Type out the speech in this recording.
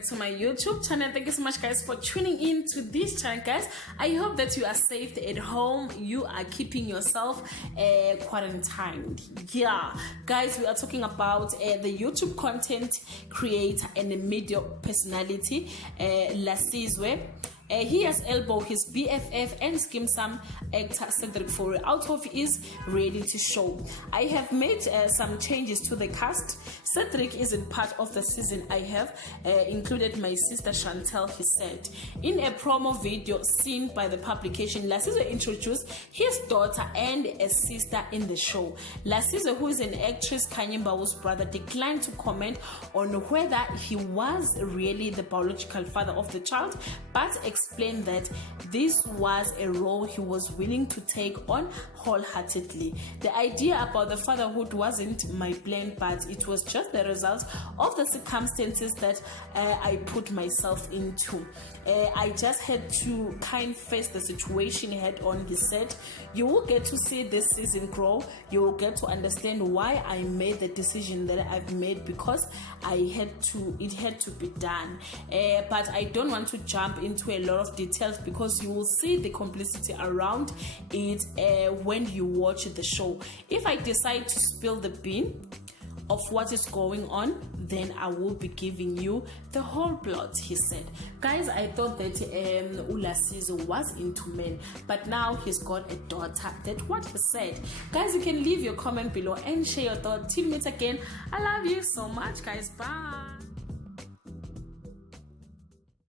back to my YouTube channel. Thank you so much, guys, for tuning in to this channel, guys. I hope that you are safe at home. You are keeping yourself quarantined. Yeah, guys, we are talking about the YouTube content creator and the media personality, Lasizwe. He has elbowed his BFF and Skim Sam actor Cedric Fourie out of his reality show. I have made some changes to the cast. Cedric isn't part of the season. I have included my sister Chantel, he said. In a promo video seen by the publication, Lasizwe introduced his daughter and a sister in the show. Lasizwe, who is an actress Kanye Mbawo's brother, declined to comment on whether he was really the biological father of the child, but explained that this was a role he was willing to take on wholeheartedly. The idea about the fatherhood wasn't my plan, but it was just the result of the circumstances that I put myself into. I just had to kind of face the situation head on, he said. You will get to see this season grow. You will get to understand why I made the decision that I've made, because it had to be done. But I don't want to jump into a lot of details because you will see the complicity around it when you watch the show. If I decide to spill the bean of what is going on, then I will be giving you the whole plot, he said. Guys, I thought that Lasizwe was into men, but now he's got a daughter. That's what he said. Guys, you can leave your comment below and share your thoughts. Till we meet again, I love you so much, guys. Bye.